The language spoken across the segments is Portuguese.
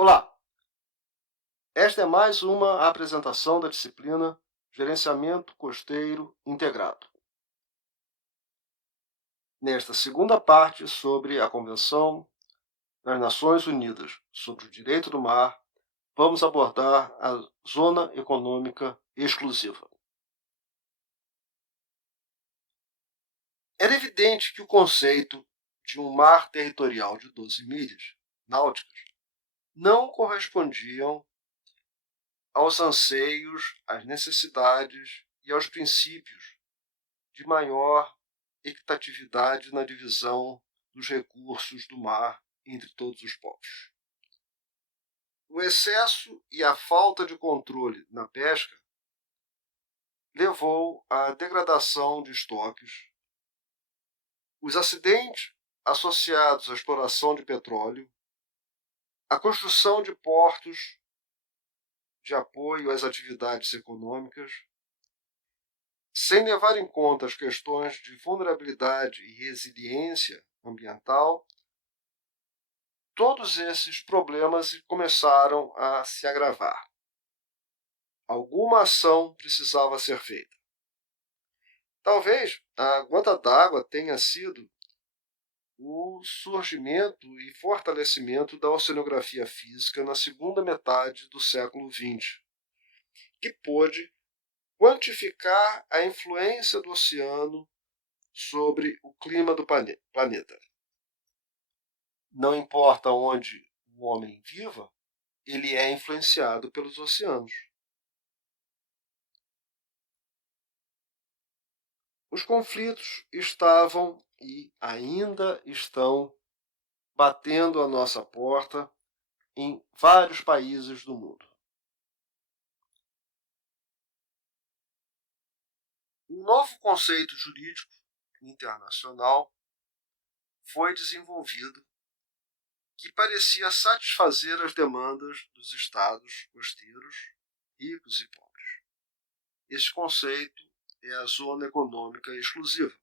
Olá, esta é mais uma apresentação da disciplina Gerenciamento Costeiro Integrado. Nesta segunda parte sobre a Convenção das Nações Unidas sobre o Direito do Mar, vamos abordar a Zona Econômica Exclusiva. Era evidente que o conceito de um mar territorial de 12 milhas náuticas não correspondiam aos anseios, às necessidades e aos princípios de maior equitatividade na divisão dos recursos do mar entre todos os povos. O excesso e a falta de controle na pesca levou à degradação de estoques. Os acidentes associados à exploração de petróleo, a construção de portos de apoio às atividades econômicas, sem levar em conta as questões de vulnerabilidade e resiliência ambiental, todos esses problemas começaram a se agravar. Alguma ação precisava ser feita. Talvez a gota d'água tenha sido o surgimento e fortalecimento da oceanografia física na segunda metade do século XX, que pôde quantificar a influência do oceano sobre o clima do planeta. Não importa onde o homem viva, ele é influenciado pelos oceanos. Os conflitos estavam e ainda estão batendo a nossa porta em vários países do mundo. Um novo conceito jurídico internacional foi desenvolvido que parecia satisfazer as demandas dos estados costeiros, ricos e pobres. Esse conceito é a Zona Econômica Exclusiva.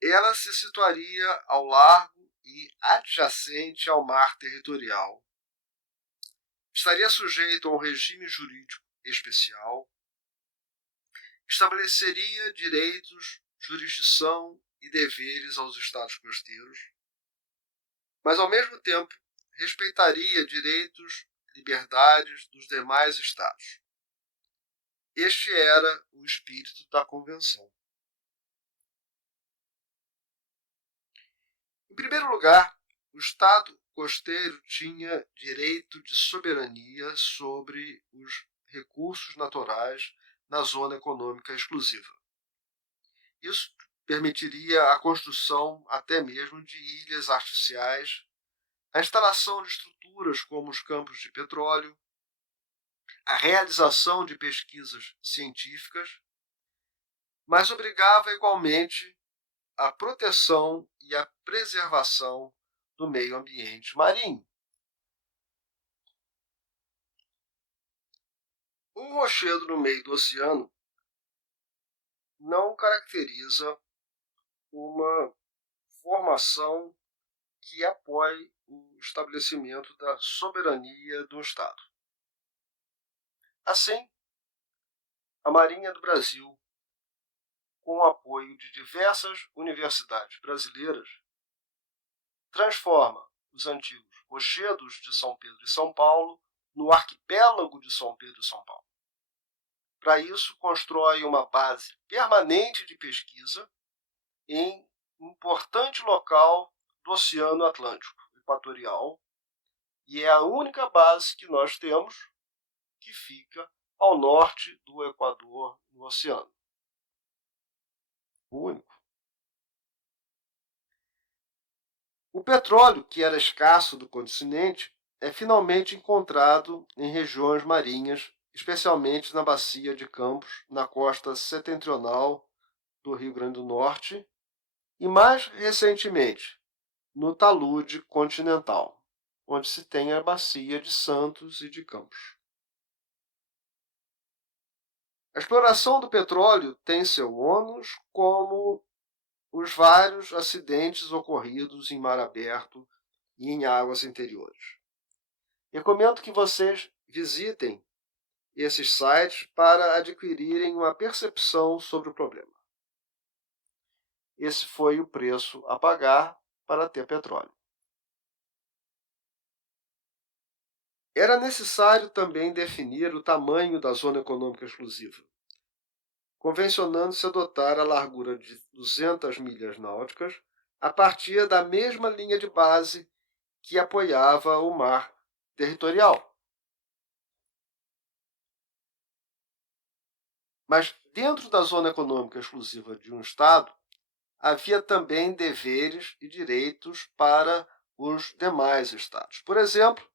Ela se situaria ao largo e adjacente ao mar territorial. Estaria sujeito a um regime jurídico especial, estabeleceria direitos, jurisdição e deveres aos estados costeiros, mas ao mesmo tempo respeitaria direitos e liberdades dos demais estados. Este era o espírito da Convenção. Em primeiro lugar, o Estado costeiro tinha direito de soberania sobre os recursos naturais na zona econômica exclusiva. Isso permitiria a construção até mesmo de ilhas artificiais, a instalação de estruturas como os campos de petróleo, a realização de pesquisas científicas, mas obrigava igualmente a proteção e a preservação do meio ambiente marinho. Um rochedo no meio do oceano não caracteriza uma formação que apoie o estabelecimento da soberania do Estado. Assim, a Marinha do Brasil, com o apoio de diversas universidades brasileiras, transforma os antigos rochedos de São Pedro e São Paulo no arquipélago de São Pedro e São Paulo. Para isso, constrói uma base permanente de pesquisa em um importante local do Oceano Atlântico Equatorial, e é a única base que nós temos que fica ao norte do Equador no oceano. O único. O petróleo, que era escasso do continente, é finalmente encontrado em regiões marinhas, especialmente na bacia de Campos, na costa setentrional do Rio Grande do Norte, e mais recentemente no talude continental, onde se tem a bacia de Santos e de Campos. A exploração do petróleo tem seu ônus, como os vários acidentes ocorridos em mar aberto e em águas interiores. Recomendo que vocês visitem esses sites para adquirirem uma percepção sobre o problema. Esse foi o preço a pagar para ter petróleo. Era necessário também definir o tamanho da zona econômica exclusiva, convencionando-se adotar a largura de 200 milhas náuticas a partir da mesma linha de base que apoiava o mar territorial. Mas dentro da zona econômica exclusiva de um Estado, havia também deveres e direitos para os demais Estados. Por exemplo,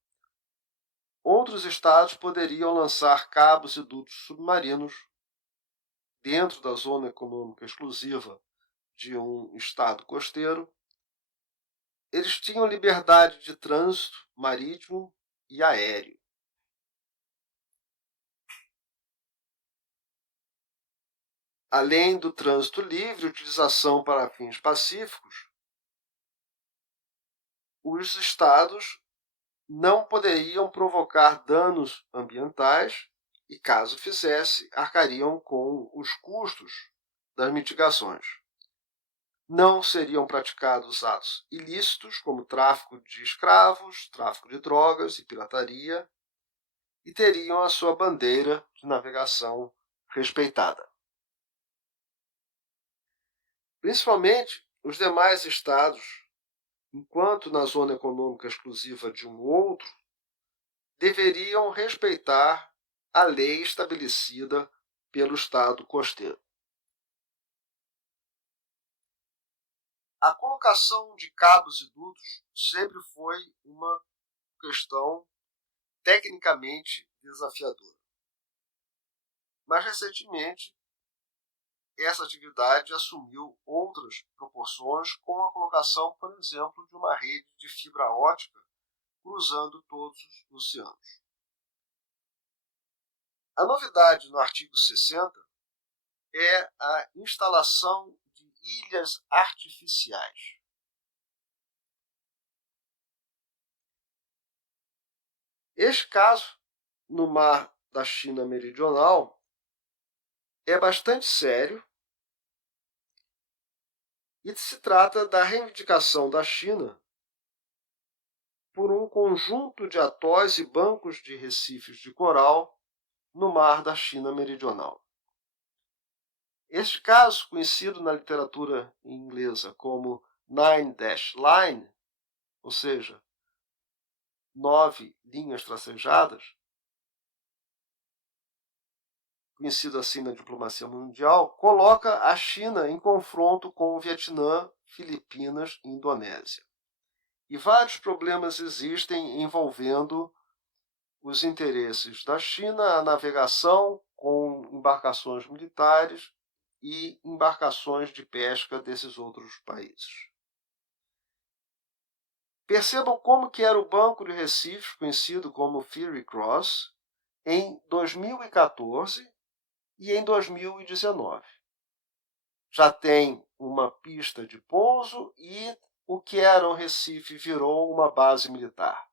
outros Estados poderiam lançar cabos e dutos submarinos dentro da zona econômica exclusiva de um Estado costeiro. Eles tinham liberdade de trânsito marítimo e aéreo. Além do trânsito livre e utilização para fins pacíficos, os estados não poderiam provocar danos ambientais e, caso fizesse, arcariam com os custos das mitigações. Não seriam praticados atos ilícitos, como tráfico de escravos, tráfico de drogas e pirataria, e teriam a sua bandeira de navegação respeitada. Principalmente, os demais estados, enquanto na zona econômica exclusiva de um outro, deveriam respeitar a lei estabelecida pelo Estado costeiro. A colocação de cabos e dutos sempre foi uma questão tecnicamente desafiadora. Mas, recentemente, essa atividade assumiu outras proporções com a colocação, por exemplo, de uma rede de fibra ótica cruzando todos os oceanos. A novidade no artigo 60 é a instalação de ilhas artificiais. Este caso, no mar da China Meridional, é bastante sério e se trata da reivindicação da China por um conjunto de atóis e bancos de recifes de coral no mar da China Meridional. Este caso, conhecido na literatura inglesa como Nine Dash Line, ou seja, 9 linhas tracejadas, conhecido assim na diplomacia mundial, coloca a China em confronto com o Vietnã, Filipinas e Indonésia. E vários problemas existem envolvendo os interesses da China, a navegação com embarcações militares e embarcações de pesca desses outros países. Percebam como que era o Banco de Recife, conhecido como Fiery Cross, em 2014 e em 2019. Já tem uma pista de pouso e o que era o Recife virou uma base militar.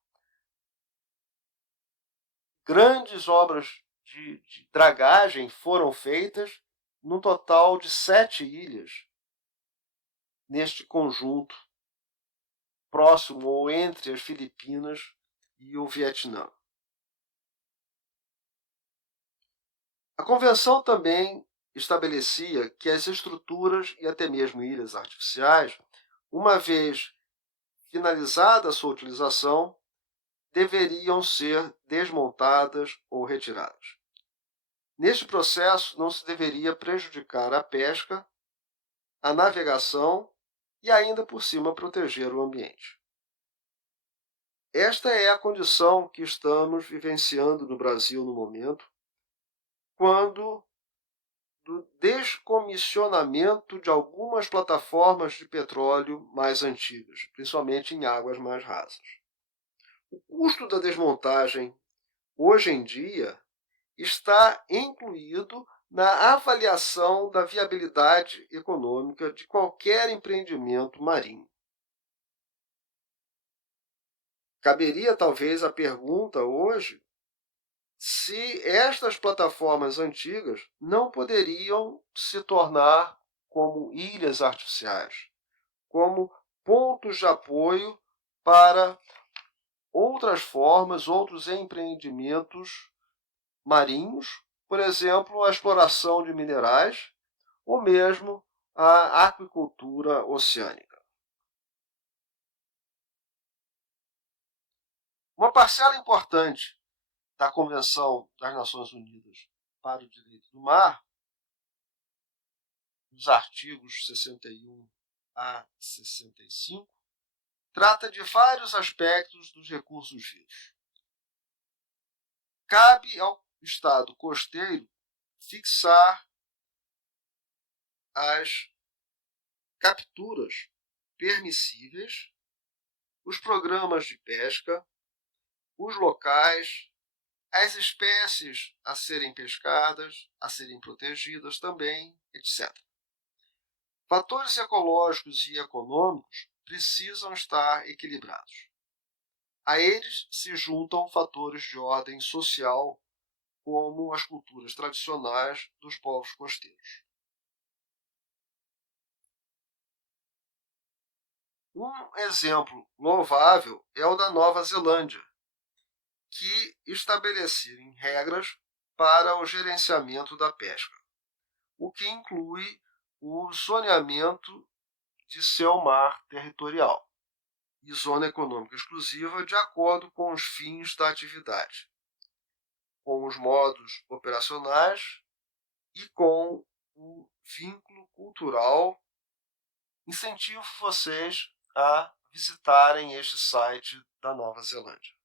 Grandes obras de dragagem foram feitas num total de 7 ilhas neste conjunto, próximo ou entre as Filipinas e o Vietnã. A convenção também estabelecia que as estruturas e até mesmo ilhas artificiais, uma vez finalizada a sua utilização, deveriam ser desmontadas ou retiradas. Neste processo, não se deveria prejudicar a pesca, a navegação e ainda por cima proteger o ambiente. Esta é a condição que estamos vivenciando no Brasil no momento, quando do descomissionamento de algumas plataformas de petróleo mais antigas, principalmente em águas mais rasas. O custo da desmontagem, hoje em dia, está incluído na avaliação da viabilidade econômica de qualquer empreendimento marinho. Caberia talvez a pergunta hoje se estas plataformas antigas não poderiam se tornar como ilhas artificiais, como pontos de apoio para outras formas, outros empreendimentos marinhos, por exemplo, a exploração de minerais ou mesmo a aquicultura oceânica. Uma parcela importante da Convenção das Nações Unidas para o Direito do Mar, nos artigos 61 a 65, trata de vários aspectos dos recursos vivos. Cabe ao Estado costeiro fixar as capturas permissíveis, os programas de pesca, os locais, as espécies a serem pescadas, a serem protegidas também, etc. Fatores ecológicos e econômicos precisam estar equilibrados. A eles se juntam fatores de ordem social, como as culturas tradicionais dos povos costeiros. Um exemplo louvável é o da Nova Zelândia, que estabeleceram regras para o gerenciamento da pesca, o que inclui o zoneamento de seu-mar territorial e zona econômica exclusiva de acordo com os fins da atividade, com os modos operacionais e com o vínculo cultural. Incentivo vocês a visitarem este site da Nova Zelândia.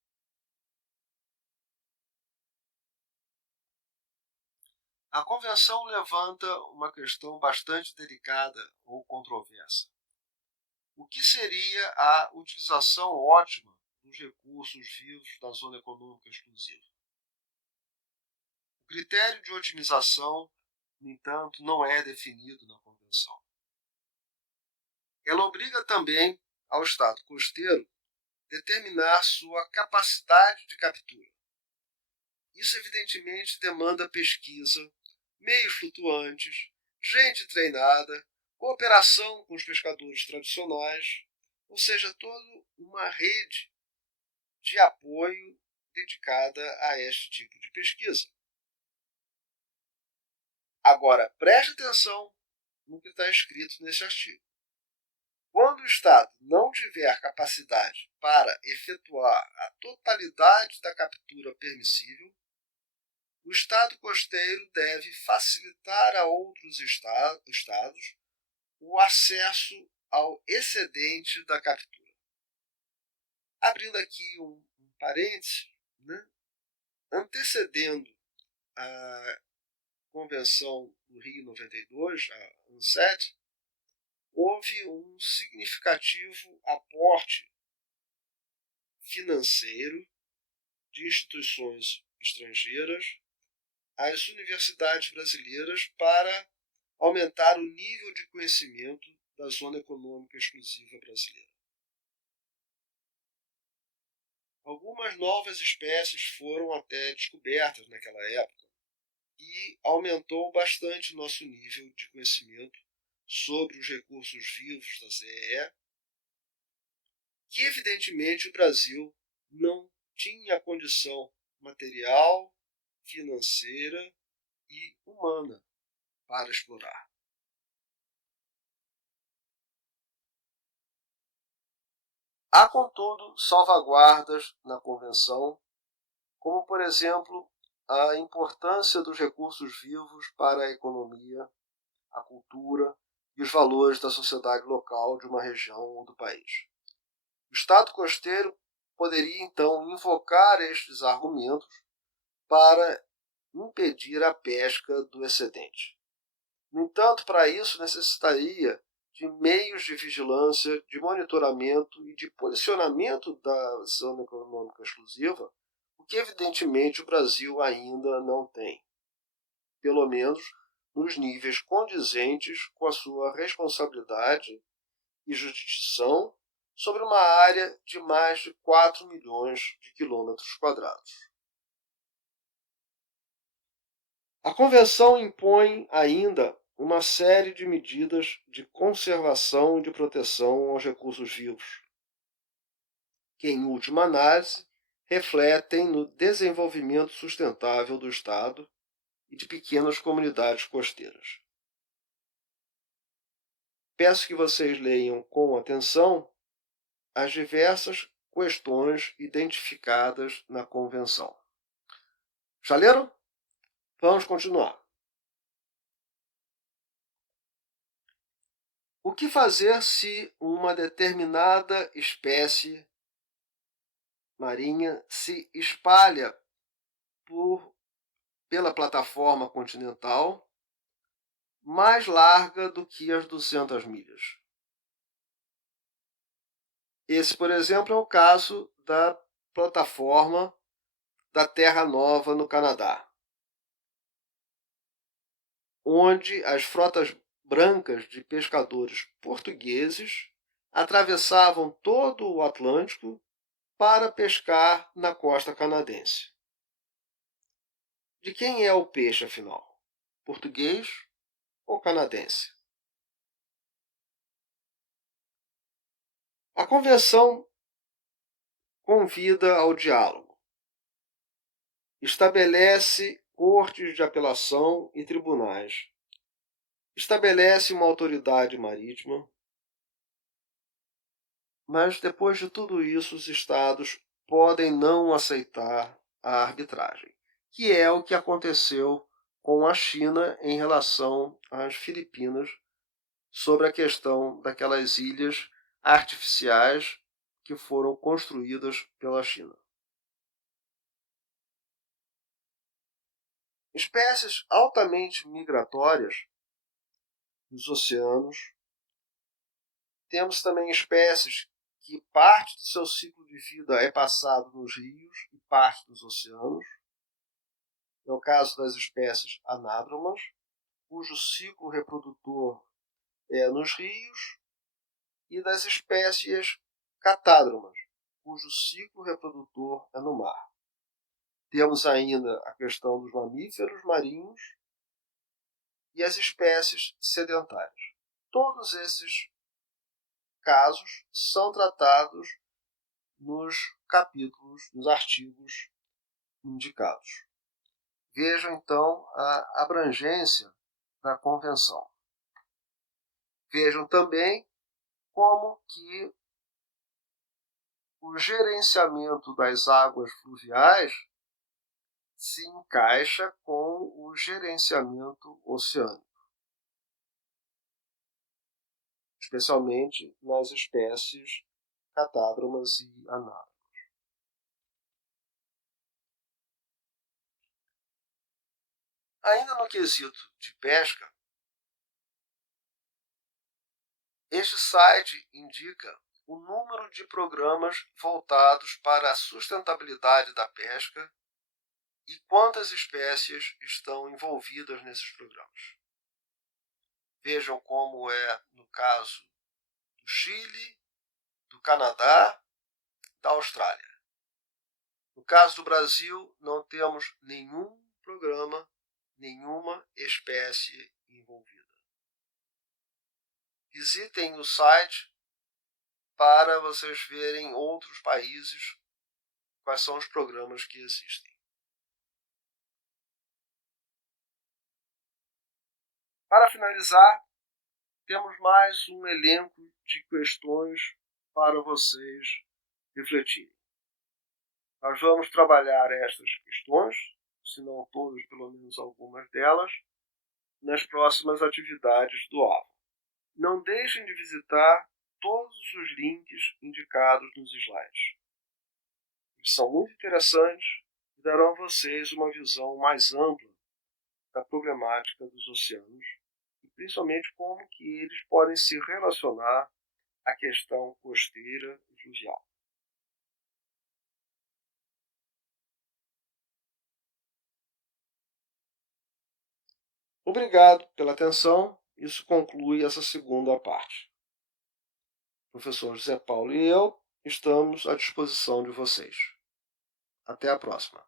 A convenção levanta uma questão bastante delicada ou controversa. O que seria a utilização ótima dos recursos vivos da zona econômica exclusiva? O critério de otimização, no entanto, não é definido na convenção. Ela obriga também ao Estado costeiro determinar sua capacidade de captura. Isso, evidentemente, demanda pesquisa, meios flutuantes, gente treinada, cooperação com os pescadores tradicionais, ou seja, toda uma rede de apoio dedicada a este tipo de pesquisa. Agora, preste atenção no que está escrito nesse artigo. Quando o Estado não tiver capacidade para efetuar a totalidade da captura permissível, o Estado costeiro deve facilitar a outros estados o acesso ao excedente da captura. Abrindo aqui um parêntese, né? Antecedendo a Convenção do Rio 92, a ANSET, houve um significativo aporte financeiro de instituições estrangeiras às universidades brasileiras para aumentar o nível de conhecimento da Zona Econômica Exclusiva brasileira. Algumas novas espécies foram até descobertas naquela época e aumentou bastante o nosso nível de conhecimento sobre os recursos vivos da ZEE, que evidentemente o Brasil não tinha condição material, financeira e humana para explorar. Há, contudo, salvaguardas na Convenção, como, por exemplo, a importância dos recursos vivos para a economia, a cultura e os valores da sociedade local de uma região ou do país. O Estado costeiro poderia, então, invocar estes argumentos para impedir a pesca do excedente. No entanto, para isso necessitaria de meios de vigilância, de monitoramento e de posicionamento da zona econômica exclusiva, o que evidentemente o Brasil ainda não tem, pelo menos nos níveis condizentes com a sua responsabilidade e jurisdição sobre uma área de mais de 4 milhões de quilômetros quadrados. A Convenção impõe ainda uma série de medidas de conservação e de proteção aos recursos vivos, que, em última análise, refletem no desenvolvimento sustentável do Estado e de pequenas comunidades costeiras. Peço que vocês leiam com atenção as diversas questões identificadas na Convenção. Já leram? Vamos continuar. O que fazer se uma determinada espécie marinha se espalha pela plataforma continental mais larga do que as 200 milhas? Esse, por exemplo, é o caso da plataforma da Terra Nova no Canadá, onde as frotas brancas de pescadores portugueses atravessavam todo o Atlântico para pescar na costa canadense. De quem é o peixe, afinal? Português ou canadense? A Convenção convida ao diálogo, estabelece cortes de apelação e tribunais, estabelece uma autoridade marítima, mas depois de tudo isso, os estados podem não aceitar a arbitragem, que é o que aconteceu com a China em relação às Filipinas sobre a questão daquelas ilhas artificiais que foram construídas pela China. Espécies altamente migratórias nos oceanos. Temos também espécies que parte do seu ciclo de vida é passado nos rios e parte nos oceanos. É o caso das espécies anádromas, cujo ciclo reprodutor é nos rios, e das espécies catádromas, cujo ciclo reprodutor é no mar. Temos ainda a questão dos mamíferos marinhos e as espécies sedentárias. Todos esses casos são tratados nos capítulos, nos artigos indicados. Vejam, então, a abrangência da Convenção. Vejam também como que o gerenciamento das águas fluviais se encaixa com o gerenciamento oceânico, especialmente nas espécies catádromas e análogas. Ainda no quesito de pesca, este site indica o número de programas voltados para a sustentabilidade da pesca e quantas espécies estão envolvidas nesses programas. Vejam como é no caso do Chile, do Canadá, da Austrália. No caso do Brasil, não temos nenhum programa, nenhuma espécie envolvida. Visitem o site para vocês verem outros países, quais são os programas que existem. Para finalizar, temos mais um elenco de questões para vocês refletirem. Nós vamos trabalhar estas questões, se não todas, pelo menos algumas delas, nas próximas atividades do AVA. Não deixem de visitar todos os links indicados nos slides. Eles são muito interessantes e darão a vocês uma visão mais ampla da problemática dos oceanos e principalmente como que eles podem se relacionar à questão costeira e fluvial. Obrigado pela atenção. Isso conclui essa segunda parte. professor José Paulo e eu estamos à disposição de vocês. Até a próxima.